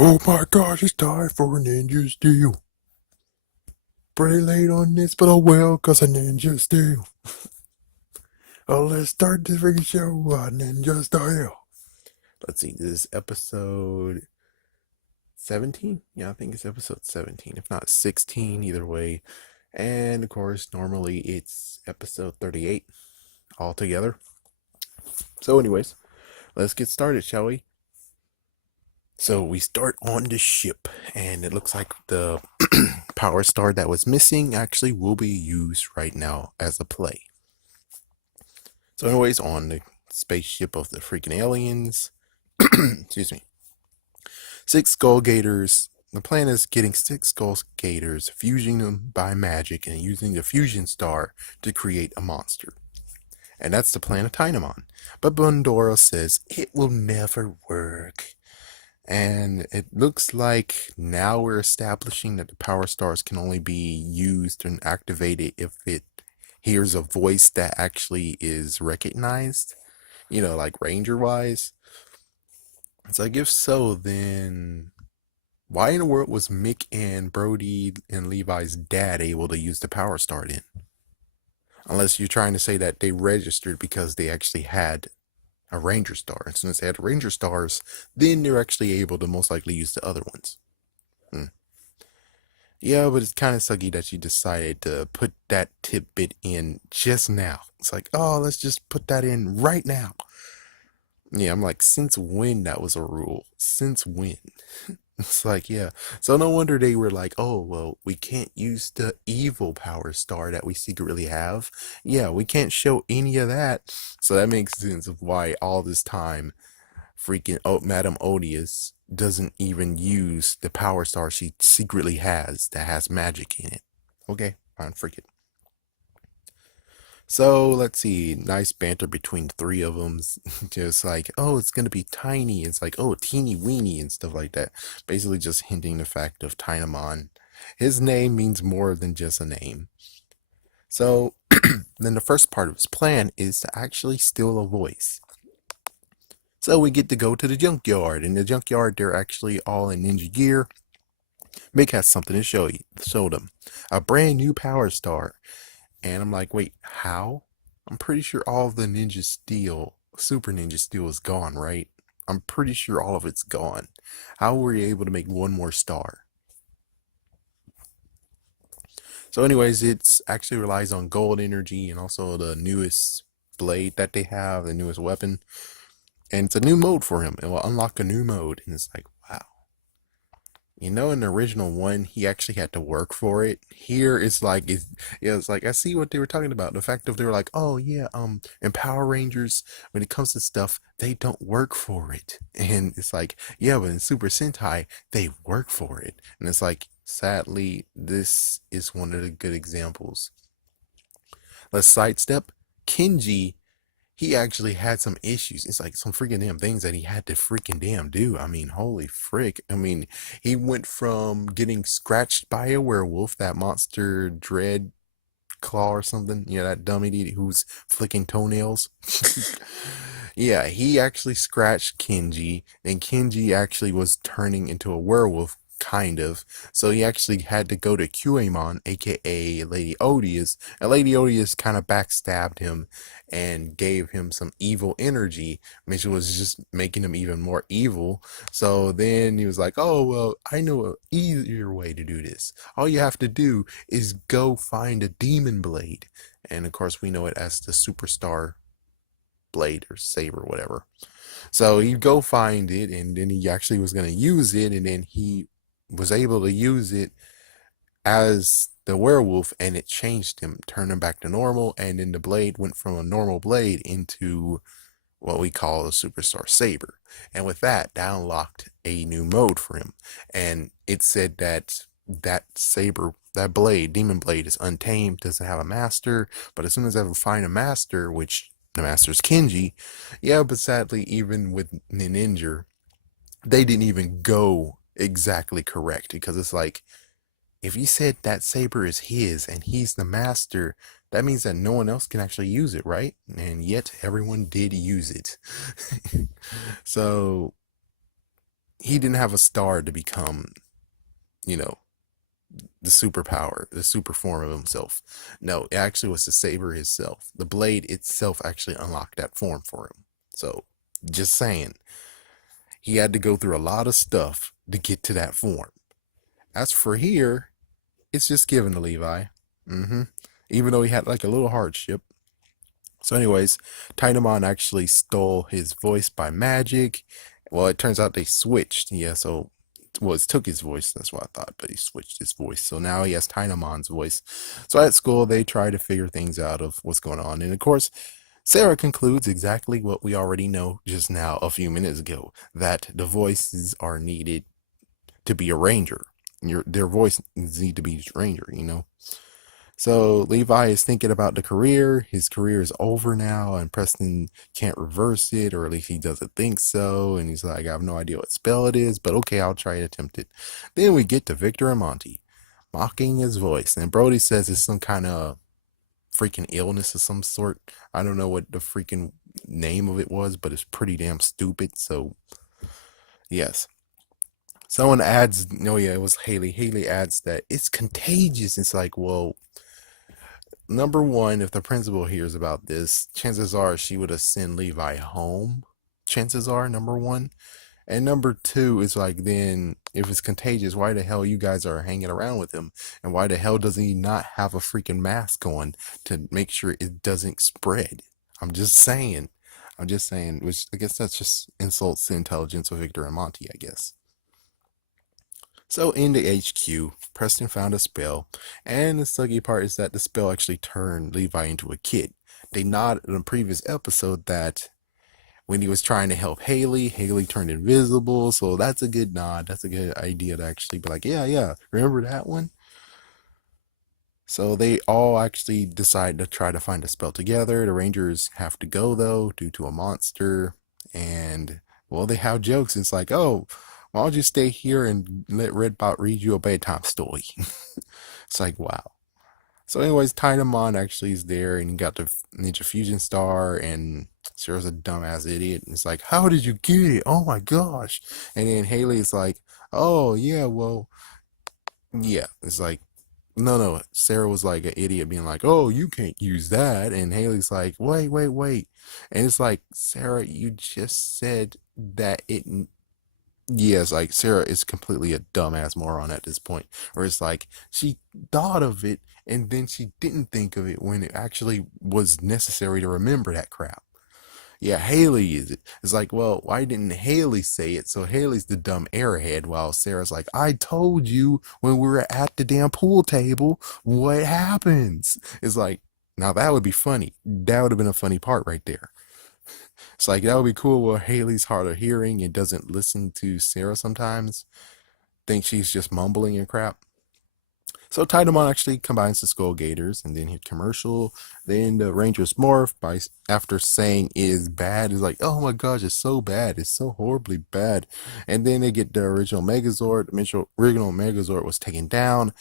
Oh my gosh, it's time for Ninja Steel. Pretty late on this, but oh well, cause a Ninja Steel. Oh, let's start this freaking show on Ninja Steel. Let's see, this is episode 17? Yeah, I think it's episode 17, if not 16, either way. And of course, normally it's episode 38 altogether. So, anyways, let's get started, shall we? So we start on the ship, and it looks like the power star that was missing actually will be used right now as a play. So, anyways, on the spaceship of the freaking aliens, excuse me, six skull gators. The plan is getting six skull gators, fusing them by magic, and using the fusion star to create a monster. And that's the plan of Tynamon. But Bundora says it will never work. And it looks like now we're establishing that the power stars can only be used and activated if it hears a voice that actually is recognized, like ranger wise. It's like, if so, then why in the world was Mick and Brody and Levi's dad able to use the power star then? Unless you're trying to say that they registered because they actually had a ranger star. As soon as they had ranger stars, then they're actually able to most likely use the other ones. Yeah, but it's kind of sucky that you decided to put that tidbit in just now. It's like, oh, let's just put that in right now. Yeah, I'm like, since when that was a rule? Since when? It's like, yeah. So no wonder they were like, oh, well, we can't use the evil power star that we secretly have. Yeah, we can't show any of that. So that makes sense of why all this time freaking Madame Odious doesn't even use the power star she secretly has that has magic in it. Okay, fine, freak it. So let's see, nice banter between the three of them. Just like, oh, it's gonna be tiny. It's like, oh, teeny weeny and stuff like that. Basically, just hinting the fact of Tynamon. His name means more than just a name. So then the first part of his plan is to actually steal a voice. So we get to go to the junkyard. In the junkyard, they're actually all in ninja gear. Mick has something to show them. A brand new power star. And I'm like, wait, how? I'm pretty sure all of the Ninja Steel, Super Ninja Steel is gone, right? I'm pretty sure all of it's gone. How were you able to make one more star? So anyways, it's actually relies on gold energy and also the newest blade that they have, the newest weapon. And it's a new mode for him. It will unlock a new mode. And it's like, wow. In the original one, he actually had to work for it. Here, it's like I see what they were talking about. The fact that they were like, oh yeah, in Power Rangers, when it comes to stuff, they don't work for it, and it's like, yeah, but in Super Sentai, they work for it, and it's like, sadly, this is one of the good examples. Let's sidestep. Kenji, he actually had some issues. It's like some freaking damn things that he had to freaking damn do. I mean, holy frick. I mean, he went from getting scratched by a werewolf, that monster dread claw or something, that dummy who's flicking toenails. Yeah, he actually scratched Kenji, and Kenji actually was turning into a werewolf, kind of. So he actually had to go to QAmon, aka Lady Odious, and Lady Odious kind of backstabbed him and gave him some evil energy, which was just making him even more evil. So then he was like, oh, well, I know an easier way to do this. All you have to do is go find a demon blade. And of course, we know it as the superstar blade or saber, whatever. So he'd go find it, and then he actually was going to use it, and then he was able to use it as the werewolf, and it changed him, turned him back to normal, and then the blade went from a normal blade into what we call a superstar saber. And with that, that unlocked a new mode for him. And it said that that saber, that blade, demon blade, is untamed, doesn't have a master, but as soon as I ever find a master, which the master's Kenji, yeah, but sadly, even with Ninja, they didn't even go exactly correct, because it's like, if you said that saber is his and he's the master, that means that no one else can actually use it, right? And yet everyone did use it. So he didn't have a star to become, you know, the superpower, the super form of himself. No, it actually was the saber itself. The blade itself actually unlocked that form for him. So, just saying, he had to go through a lot of stuff to get to that form. As for here, it's just given to Levi. Mm-hmm. Even though he had like a little hardship. So, anyways, Tainomon actually stole his voice by magic. Well, it turns out they switched. Yeah, so well, it took his voice. That's what I thought, but he switched his voice. So now he has Tainomon's voice. So at school, they try to figure things out of what's going on, and of course, Sarah concludes exactly what we already know just now, a few minutes ago, that the voices are needed to be a ranger. Their voice need to be ranger. So Levi is thinking about the career. His career is over now, and Preston can't reverse it, or at least he doesn't think so. And he's like, I have no idea what spell it is, but okay, I'll try to attempt it. Then we get to Victor and Monty mocking his voice. And Brody says it's some kind of freaking illness of some sort. I don't know what the freaking name of it was, but it's pretty damn stupid. So, yes. Someone adds, no, yeah, it was Haley. Haley adds that it's contagious. It's like, well, number one, if the principal hears about this, chances are she would have sent Levi home. Chances are, number one. And number two is like, then if it's contagious, why the hell you guys are hanging around with him? And why the hell does he not have a freaking mask on to make sure it doesn't spread? I'm just saying. I'm just saying, which I guess that's just insults the intelligence of Victor and Monty, I guess. So in the HQ, Preston found a spell, and the sucky part is that the spell actually turned Levi into a kid. They noted in a previous episode that when he was trying to help Haley, Haley turned invisible, so that's a good nod. That's a good idea to actually be like, yeah, yeah, remember that one? So they all actually decide to try to find a spell together. The Rangers have to go though, due to a monster, and well, they have jokes. It's like, oh, why don't you stay here and let Redbot read you a bedtime story? It's like, wow. So, anyways, Tynamon actually is there, and you got the Ninja Fusion Star, and Sarah's a dumbass idiot. And it's like, how did you get it? Oh my gosh! And then Haley's like, oh yeah, well, yeah. It's like, no, no. Sarah was like an idiot, being like, oh, you can't use that, and Haley's like, wait, wait, wait, and it's like, Sarah, you just said that it. Yes, like Sarah is completely a dumbass moron at this point, where it's like she thought of it and then she didn't think of it when it actually was necessary to remember that crap. Yeah, Haley is it. It's like, well, why didn't Haley say it? So Haley's the dumb airhead, while Sarah's like, I told you when we were at the damn pool table what happens. It's like, now that would be funny. That would have been a funny part right there. It's like that would be cool where Haley's hard of hearing and doesn't listen to Sarah sometimes. Thinks she's just mumbling and crap. So Titamon actually combines the Skull Gators and then hit commercial. Then the Rangers morph by after saying is bad. Is like, oh my gosh, it's so bad. It's so horribly bad. And then they get the original Megazord. The original Megazord was taken down.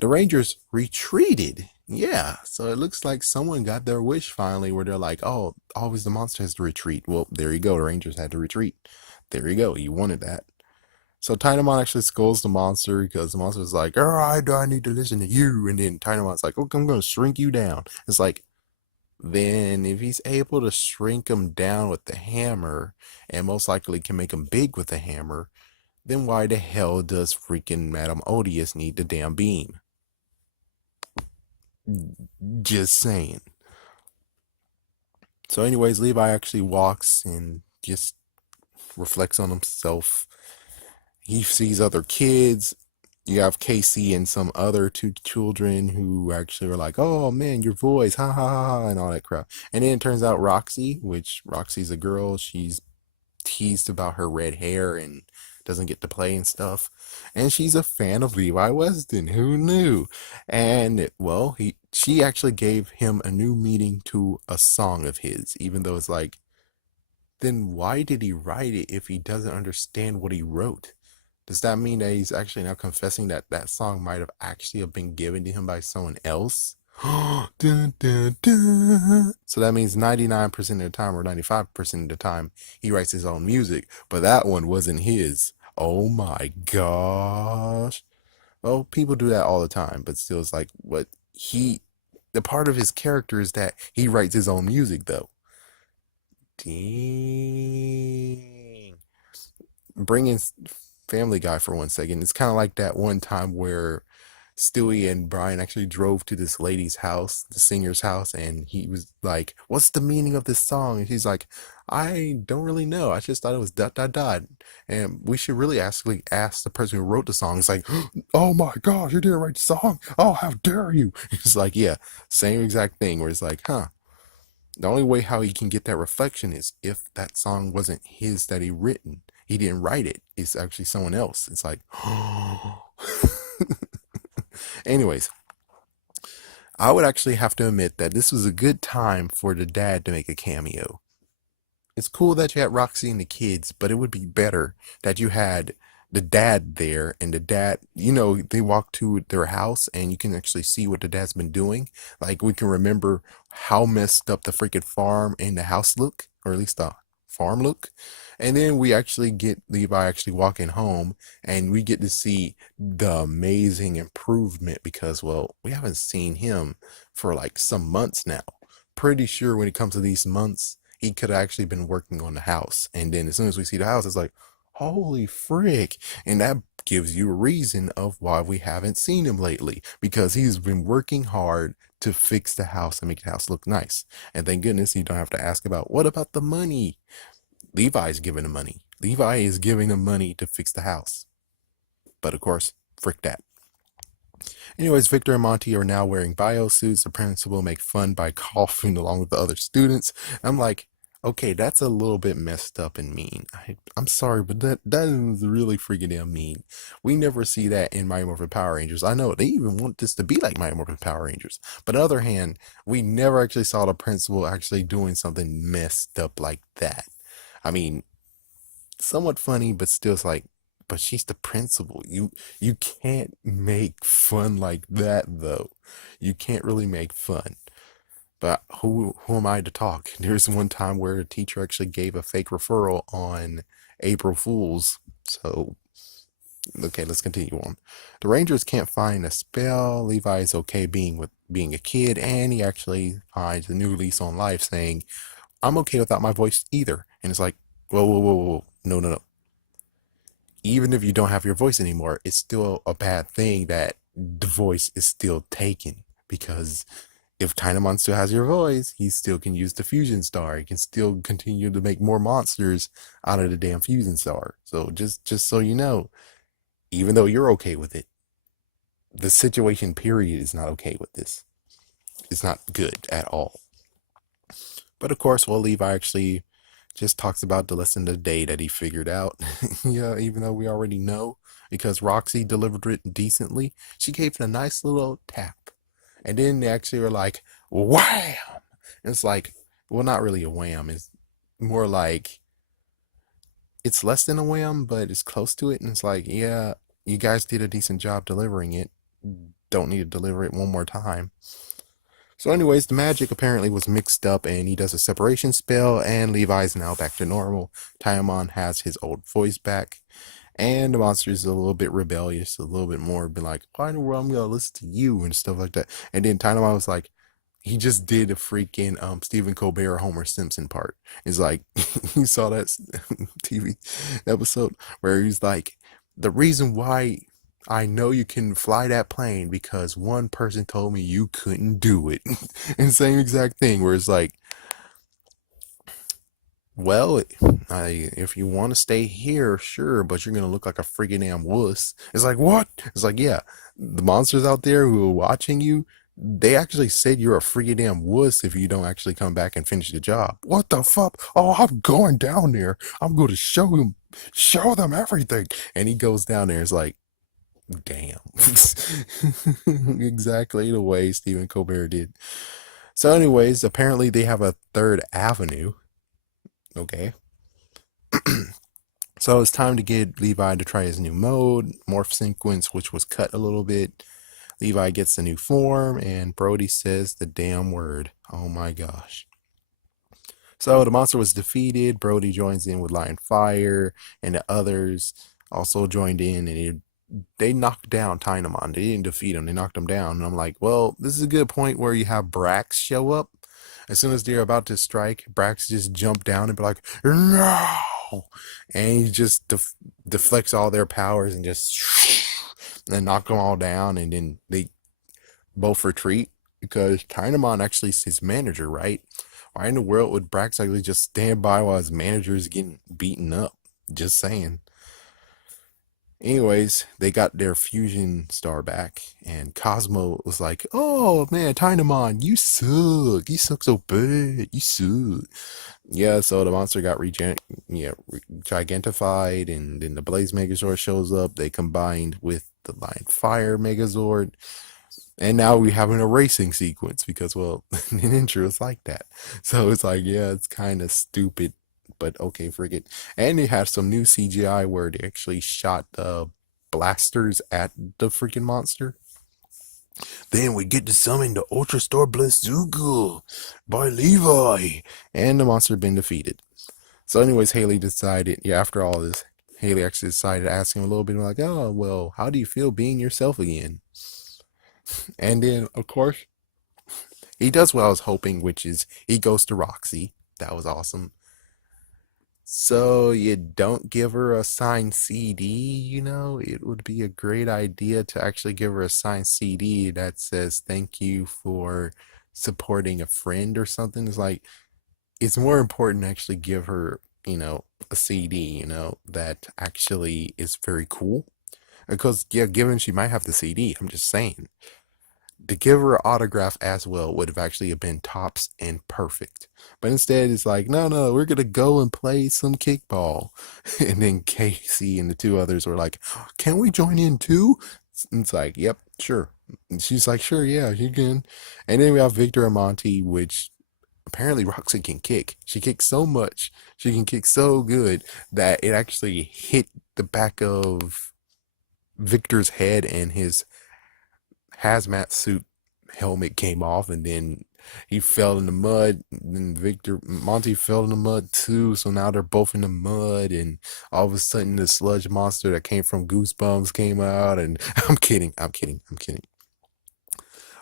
The Rangers retreated. Yeah, so it looks like someone got their wish finally, where they're like, oh, always the monster has to retreat. Well, there you go. The Rangers had to retreat. There you go. You wanted that. So Tynamon actually scolds the monster because the monster's like, all right, do I need to listen to you? And then Tynamon's like, okay, I'm going to shrink you down. It's like, then if he's able to shrink him down with the hammer, and most likely can make him big with the hammer, then why the hell does freaking Madame Odious need the damn beam? Just saying. So, anyways, Levi actually walks and just reflects on himself. He sees other kids. You have Casey and some other two children who actually are like, oh man, your voice, ha ha ha, ha, and all that crap. And then it turns out Roxy, which Roxy's a girl, she's teased about her red hair and doesn't get to play and stuff. And she's a fan of Levi Weston. Who knew? And well, she actually gave him a new meaning to a song of his, even though it's like, then why did he write it if he doesn't understand what he wrote? Does that mean that he's actually now confessing that that song might have actually have been given to him by someone else? Dun, dun, dun. So that means 99% of the time or 95% of the time he writes his own music, but that one wasn't his. Oh my gosh. Well, people do that all the time, but still, it's like what he, the part of his character is that he writes his own music, though. Dang. Bringing Family Guy for 1 second. It's kind of like that one time where Stewie and Brian actually drove to this lady's house, the singer's house, and he was like, "What's the meaning of this song?" And she's like, "I don't really know. I just thought it was dot dot dot." And we should really ask the person who wrote the song. It's like, "Oh my gosh, you didn't write the song! Oh, how dare you!" It's like, yeah, same exact thing. Where it's like, huh. The only way how he can get that reflection is if that song wasn't his that he written. He didn't write it. It's actually someone else. It's like, anyways, I would actually have to admit that this was a good time for the dad to make a cameo. It's cool that you had Roxy and the kids, but it would be better that you had the dad there and the dad, they walk to their house and you can actually see what the dad's been doing. Like we can remember how messed up the freaking farm and the house look, or at least the farm look. And then we actually get Levi actually walking home and we get to see the amazing improvement because, well, we haven't seen him for like some months now. Pretty sure when it comes to these months, he could have actually been working on the house. And then as soon as we see the house, it's like, holy frick. And that gives you a reason of why we haven't seen him lately. Because he's been working hard to fix the house and make the house look nice. And thank goodness you don't have to ask about what about the money? Levi's giving the money. Levi is giving the money to fix the house. But of course, frick that. Anyways, Victor and Monty are now wearing biosuits. The principal make fun by coughing along with the other students. I'm like, okay, that's a little bit messed up and mean. I'm sorry, but that is really freaking damn mean. We never see that in Mighty Morphin Power Rangers. I know they even want this to be like Mighty Morphin Power Rangers. But on the other hand, we never actually saw the principal actually doing something messed up like that. I mean, somewhat funny, but still it's like, but she's the principal. You can't make fun like that though. You can't really make fun. But who am I to talk? There's one time where a teacher actually gave a fake referral on April Fools. So okay, let's continue on. The Rangers can't find a spell. Levi is okay being a kid, and he actually finds a new lease on life, saying, "I'm okay without my voice either." And it's like, whoa, whoa, whoa, whoa, no, no, no. Even if you don't have your voice anymore, it's still a bad thing that the voice is still taken. Because if Tynamon still has your voice, he still can use the fusion star. He can still continue to make more monsters out of the damn fusion star. So just so you know, even though you're okay with it, the situation period is not okay with this. It's not good at all. But of course, well, Levi actually just talks about the lesson of the day that he figured out. Yeah, even though we already know, because Roxy delivered it decently, she gave it a nice little tap. And then they actually were like, wham! And it's like, well, not really a wham. It's more like, it's less than a wham, but it's close to it. And it's like, yeah, you guys did a decent job delivering it. Don't need to deliver it one more time. So, anyways, the magic apparently was mixed up, and he does a separation spell, and Levi's now back to normal. Tiamon has his old voice back, and the monster is a little bit rebellious, a little bit more, been like, "Why in the world I'm gonna listen to you?" and stuff like that. And then Tiamon was like, he just did a freaking Stephen Colbert Homer Simpson part. It's like you saw that TV episode where he's like, the reason why I know you can fly that plane because one person told me you couldn't do it. And same exact thing where it's like, well, if you want to stay here, sure, but you're gonna look like a freaking damn wuss. It's like, what? It's like, yeah, the monsters out there who are watching you, they actually said you're a freaking damn wuss if you don't actually come back and finish the job. What the fuck? Oh, I'm going down there. I'm going to show them everything. And he goes down there. It's like, damn. Exactly the way Stephen Colbert did. So, anyways, apparently they have a third avenue. Okay. So it's time to get Levi to try his new mode, morph sequence, which was cut a little bit. Levi gets the new form, and Brody says the damn word. Oh my gosh. So the monster was defeated. Brody joins in with Lion Fire and the others. also joined in, and they knocked down Tynamon. They didn't defeat him. They knocked him down. And I'm like, well, this is a good point where you have Brax show up. As soon as they're about to strike, Brax just jump down and be like, no! And he just deflects all their powers and just and knock them all down. And then they both retreat because Tynamon actually is his manager, right? Why in the world would Brax actually just stand by while his manager is getting beaten up? Just saying. Anyways, they got their fusion star back, and Cosmo was like, "Oh man, Tynamon, you suck. You suck so bad. You suck." Yeah, so the monster got gigantified, and then the Blaze Megazord shows up. They combined with the Line Fire Megazord, and now we're having a racing sequence because, well, Ninja is like that. So it's like, yeah, it's kind of stupid, but okay, forget. And they have some new CGI where they actually shot blasters at the freaking monster. Then we get to summon the Ultra Star Blazooka by Levi, and the monster been defeated. So, anyways, Haley decided, yeah, after all this, Haley actually decided to ask him a little bit like, oh, well, how do you feel being yourself again? And then, of course, he does what I was hoping, which is he goes to Roxy. That was awesome. So you don't give her a signed CD, It would be a great idea to actually give her a signed CD that says thank you for supporting a friend or something. It's like it's more important to actually give her, a CD, that actually is very cool. Because yeah, given she might have the CD, I'm just saying to give her an autograph as well would have actually been tops and perfect. But instead, it's like, no, no, we're gonna go and play some kickball. And then Casey and the two others were like, can we join in too? And it's like, yep, sure. And she's like, sure, yeah, you can. And then we have Victor and Monty, which apparently Roxy can kick. She kicks so much, she can kick so good that it actually hit the back of Victor's head, and his hazmat suit helmet came off, and then he fell in the mud. And Monty fell in the mud too. So now they're both in the mud, and all of a sudden the sludge monster that came from Goosebumps came out. And I'm kidding, I'm kidding, I'm kidding.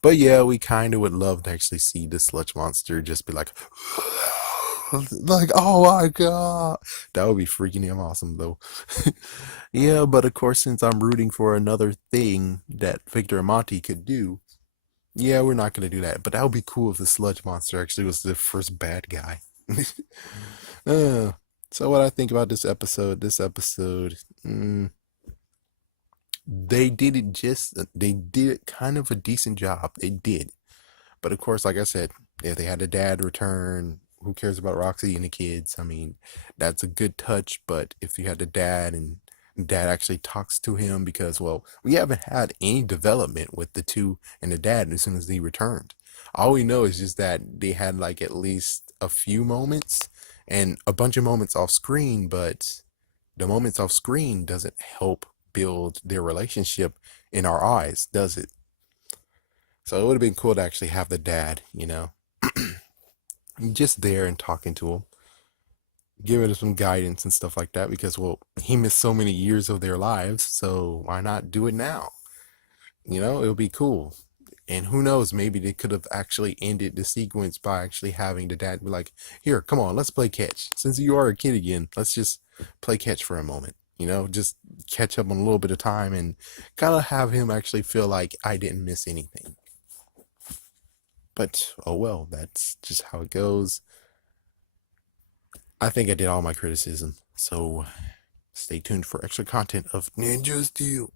But yeah, we kind of would love to actually see the sludge monster just be like, like, oh my god, that would be freaking him awesome though. Yeah, but of course, since I'm rooting for another thing that Victor and Monty could do, yeah, we're not gonna do that. But that would be cool if the sludge monster actually was the first bad guy. uh, so what I think about this episode, they did it kind of a decent job. They did. But of course, like I said, if they had a dad return, who cares about Roxy and the kids? I mean, that's a good touch. But if you had the dad and dad actually talks to him, because, well, we haven't had any development with the two and the dad as soon as he returned. All we know is just that they had like at least a few moments and a bunch of moments off screen, but the moments off screen doesn't help build their relationship in our eyes, does it? So it would have been cool to actually have the dad, just there and talking to him, giving him some guidance and stuff like that. Because, well, he missed so many years of their lives, so why not do it now? It would be cool. And who knows, maybe they could have actually ended the sequence by actually having the dad be like, here, come on, let's play catch. Since you are a kid again, let's just play catch for a moment. Just catch up on a little bit of time and kind of have him actually feel like I didn't miss anything. But oh well, that's just how it goes. I think I did all my criticism. So stay tuned for extra content of Ninja Steel.